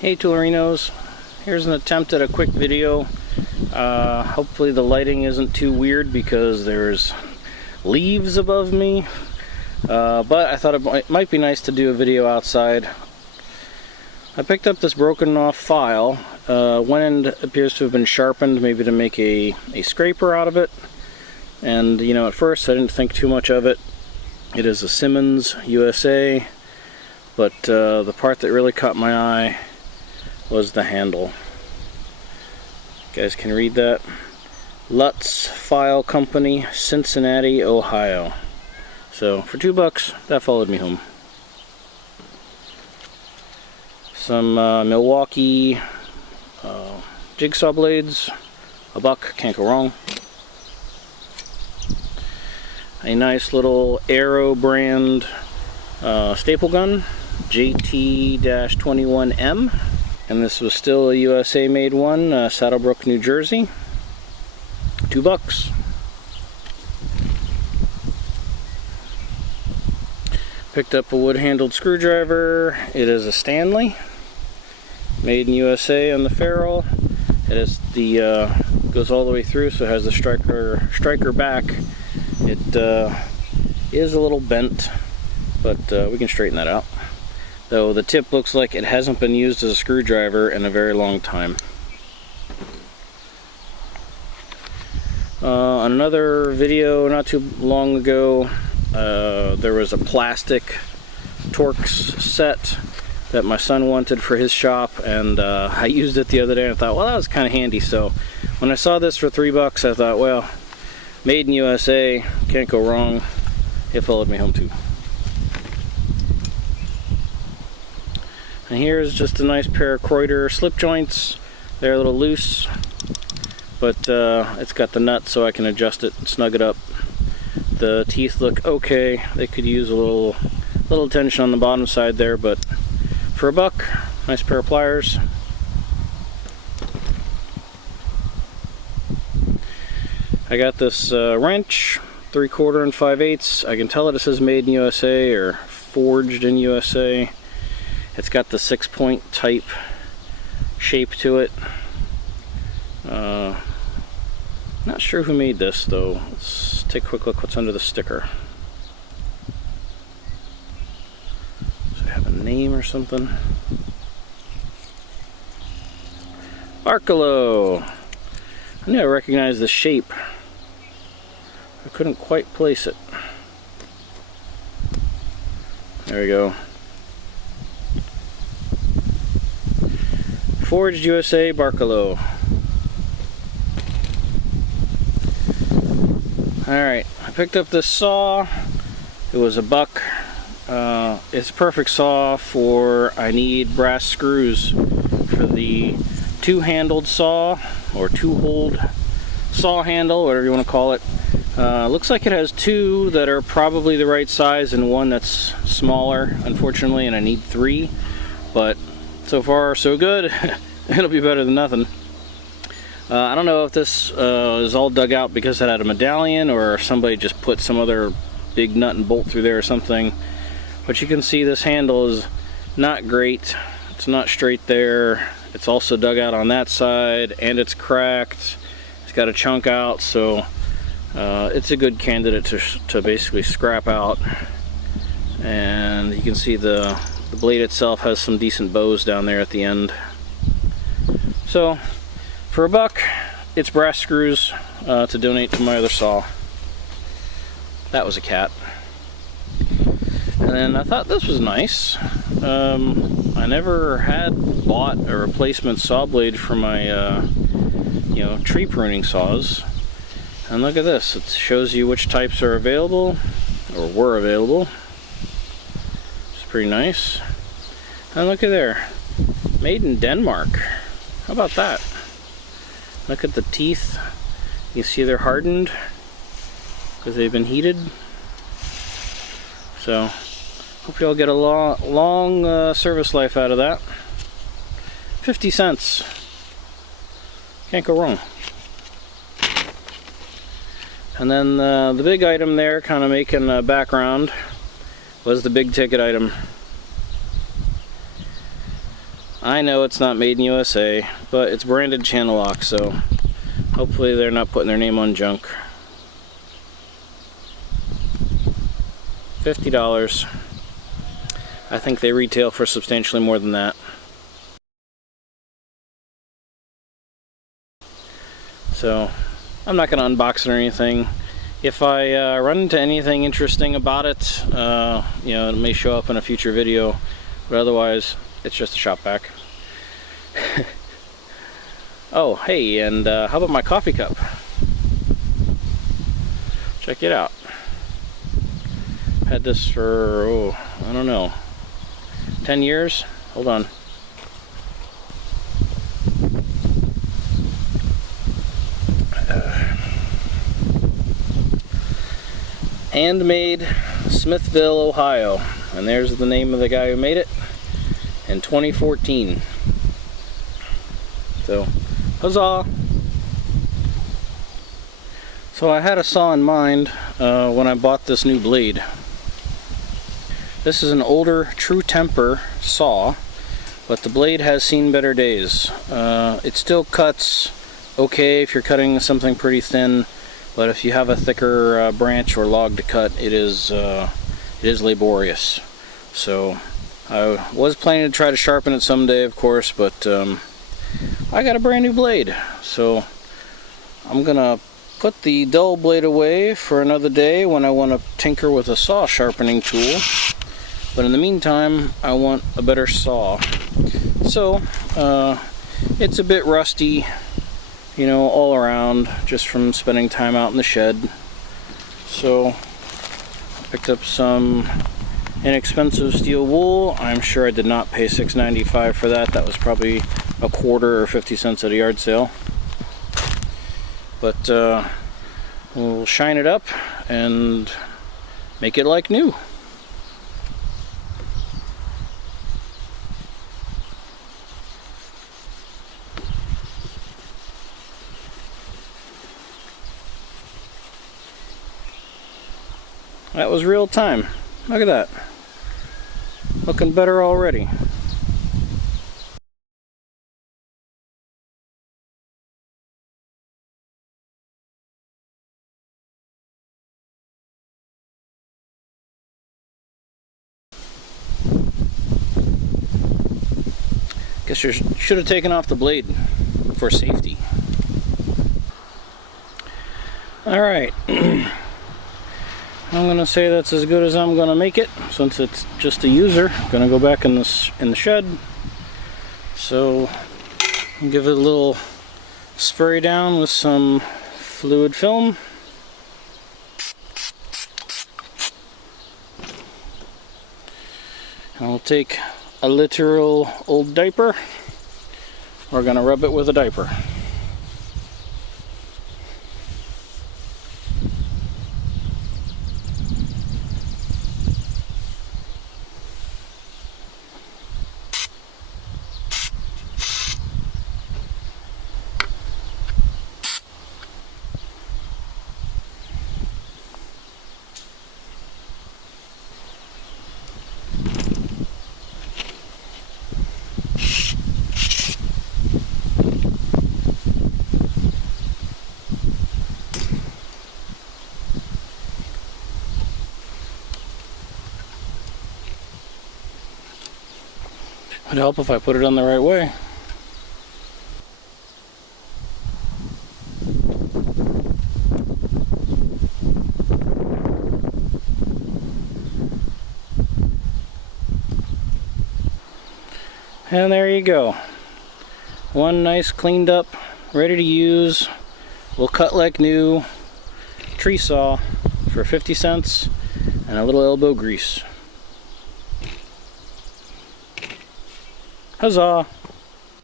Hey Toolerinos, here's an attempt at a quick video. Hopefully the lighting isn't too weird because there's leaves above me, but I thought it might be nice to do a video outside. I picked up this broken off file. One end appears to have been sharpened, maybe to make a scraper out of it. And you know, at first I didn't think too much of it. It is a Simmons USA, but the part that really caught my eye was the handle. You guys can read that. Lutz File Company, Cincinnati, Ohio. So for $2, that followed me home. Some Milwaukee jigsaw blades, $1, can't go wrong. A nice little Aero brand staple gun, JT-21M. And this was still a USA made one, Saddlebrook, New Jersey. $2. Picked up a wood-handled screwdriver. It is a Stanley, made in USA on the ferrule. It is the goes all the way through, so it has the striker back. It is a little bent, but we can straighten that out. Though the tip looks like it hasn't been used as a screwdriver in a very long time. On another video not too long ago, there was a plastic Torx set that my son wanted for his shop, and I used it the other day and I thought, well, that was kind of handy. So when I saw this for $3, I thought, well, made in USA, can't go wrong. It followed me home too. And here's just a nice pair of Kreuter slip joints. They're a little loose, but it's got the nut so I can adjust it and snug it up. The teeth look okay. They could use a little tension on the bottom side there, but for $1, nice pair of pliers. I got this wrench, 3/4 and 5/8. I can tell that it says made in USA or forged in USA. It's got the 6-point type shape to it. Not sure who made this though. Let's take a quick look what's under the sticker. Does it have a name or something? Barkalow. I knew I recognized the shape. I couldn't quite place it. There we go. Forged USA, Barkalow. Alright, I picked up this saw. It was $1. It's a perfect saw for, I need brass screws for the two-handled saw, or two-hold saw handle, whatever you want to call it. Looks like it has two that are probably the right size and one that's smaller, unfortunately, and I need 3. But so far, so good. It'll be better than nothing. I don't know if this is all dug out because it had a medallion or if somebody just put some other big nut and bolt through there or something. But you can see this handle is not great. It's not straight there. It's also dug out on that side and it's cracked. It's got a chunk out, so it's a good candidate to basically scrap out. And you can see the blade itself has some decent bows down there at the end. So for $1, it's brass screws to donate to my other saw. That was a cat. And then I thought this was nice. I never had bought a replacement saw blade for my tree pruning saws. And look at this. It shows you which types are available, or were available. It's pretty nice. And look at there. Made in Denmark. How about that? Look at the teeth. You see they're hardened because they've been heated. So hope you'll get a long service life out of that. 50 cents. Can't go wrong. And then the big item there, kind of making a background, was the big ticket item. I know it's not made in USA, but it's branded channel lock, so hopefully they're not putting their name on junk. $50. I think they retail for substantially more than that. So I'm not going to unbox it or anything. If I run into anything interesting about it, you know, it may show up in a future video, but otherwise it's just a shop vac. Oh, hey, and how about my coffee cup? Check it out. Had this for, oh, I don't know, 10 years? Hold on. Handmade, Smithville, Ohio. And there's the name of the guy who made it in 2014. So, huzzah! So I had a saw in mind when I bought this new blade. This is an older True Temper saw, but the blade has seen better days. It still cuts okay if you're cutting something pretty thin, but if you have a thicker branch or log to cut, it is laborious. So I was planning to try to sharpen it someday, of course, but I got a brand new blade, so I'm gonna put the dull blade away for another day when I want to tinker with a saw sharpening tool. But in the meantime, I want a better saw. So it's a bit rusty, you know, all around, just from spending time out in the shed. So I picked up some inexpensive steel wool. I'm sure I did not pay $6.95 for that. That was probably a quarter or 50 cents at a yard sale. But we'll shine it up and make it like new. That was real time. Look at that. Looking better already. Guess you should have taken off the blade for safety. Alright. I'm gonna say that's as good as I'm gonna make it, since it's just a user. I'm gonna go back in the shed. So I'll give it a little spray down with some fluid film. And we'll take a literal old diaper. We're gonna rub it with a diaper. It'd help if I put it on the right way. And there you go. One nice cleaned up, ready to use, will cut like new tree saw for 50 cents and a little elbow grease. Huzzah!